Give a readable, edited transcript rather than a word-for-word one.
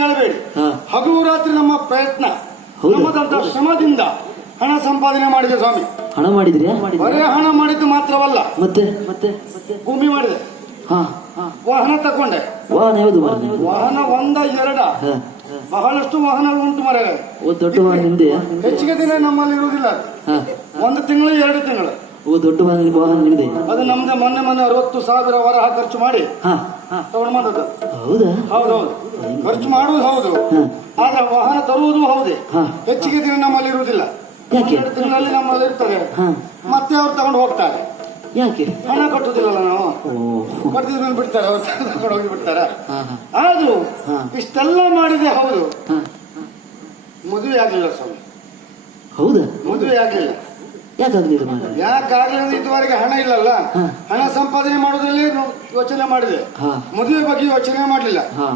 ಕೇಳಬೇಡಿ. ಹಾ. ಹಗಲು ರಾತ್ರಿ ನಮ್ಮ ಪ್ರಯತ್ನ, ಹೌದಾ? ನಮ್ಮದಂತ ಶ್ರಮದಿಂದ ಹಣ ಸಂಪಾದನೆ ಮಾಡಿದೆ ಸ್ವಾಮಿ. ಹಣ ಮಾಡಿದ್ರಿ? ಬರೇ ಹಣ ಮಾಡಿದ್ದು ಮಾತ್ರವಲ್ಲ, ಮತ್ತೆ ಮತ್ತೆ ಮತ್ತೆ ಭೂಮಿ ಮಾಡಿದೆ, ಹಾ ವಾಹನ ತಕೊಂಡೆ. ವಾಹನ ಯಾವುದು ಮಾರ್ರೆ? ವಾಹನ ಒಂದ ಎರಡ, ಹಾ. ಬಹಳಷ್ಟು ವಾಹನಗಳು ಉಂಟು ಮರ. ಓ ದೊಡ್ಡ ವಾಹನ ನಿಮ್ದೆಯಾ? ಹೆಚ್ಚಿಗೆ ದಿನ ನಮ್ಮಲ್ಲಿ ಇರುವುದಿಲ್ಲ. ಹಾ. 1 ತಿಂಗಳು 2 ತಿಂಗಳು ಓ ದೊಡ್ಡ ವಾಹನ ನಿಮ್ದೆ? ಅದು ನಮ್ದೆ. ಮೊನ್ನೆ 60,000 ವರಹ ಖರ್ಚು ಮಾಡಿ ಹಾ ತಗೊಂಡು ಬಂದದ್ದು. ಹೌದಾ? ಹೌದೌದು, ಖರ್ಚು ಮಾಡುವುದು ಹೌದು, ಹಾ. ಆದ್ರೆ ವಾಹನ ತರುವುದು ಹೌದೇ. ಹಾ. ಹೆಚ್ಚಿಗೆ ದಿನ ನಮ್ಮಲ್ಲಿ ಇರುವುದಿಲ್ಲ. ಯಾಕೆ? 2 ತಿಂಗಳಲ್ಲಿ ನಮ್ಮಲ್ಲಿ ಇರ್ತದೆ, ಹಾ. ಮತ್ತೆ ಅವ್ರು ತಗೊಂಡು ಹೋಗ್ತಾರೆ. ಯಾಕೆ? ಹಣ ಕಟ್ಟುದಿಲ್ಲಲ್ಲ ನಾವು. ಓ ಕಟ್ಟಿದ ಮೇಲೆ ಬಿಡ್ತಾರೆ, ಅವ್ರು ತಗೊಂಡು ಹೋಗಿ ಬಿಡ್ತಾರೆ. ಹಾ ಹಾ ಆದ್ರೂ ಹಾ. ಇಷ್ಟೆಲ್ಲ ಮಾಡಿದೆ ಹೌದು, ಹಾ. ಮದುವೆ ಆಗ್ಲಿಲ್ಲ ಸ್ವಾಮಿ. ಹೌದಾ? ಮದುವೆ ಆಗ್ಲಿಲ್ಲ. ಯಾಕಾಗ್ಲಿಲ್ಲ ಮಾರ್ರೆ? ಯಾಕಾಗ್ಲಿಲ್ಲ ಅಂದ್ರೆ ಇದುವರೆಗೆ ಹಣ ಇಲ್ಲಲ್ಲ. ಹಾ. ಹಣ ಸಂಪಾದನೆ ಮಾಡೋದ್ರಲ್ಲಿ ಯೋಚನೆ ಮಾಡಿದೆ, ಹಾ ಮದುವೆ ಬಗ್ಗೆ ಯೋಚನೆ ಮಾಡಲಿಲ್ಲ. ಹಾ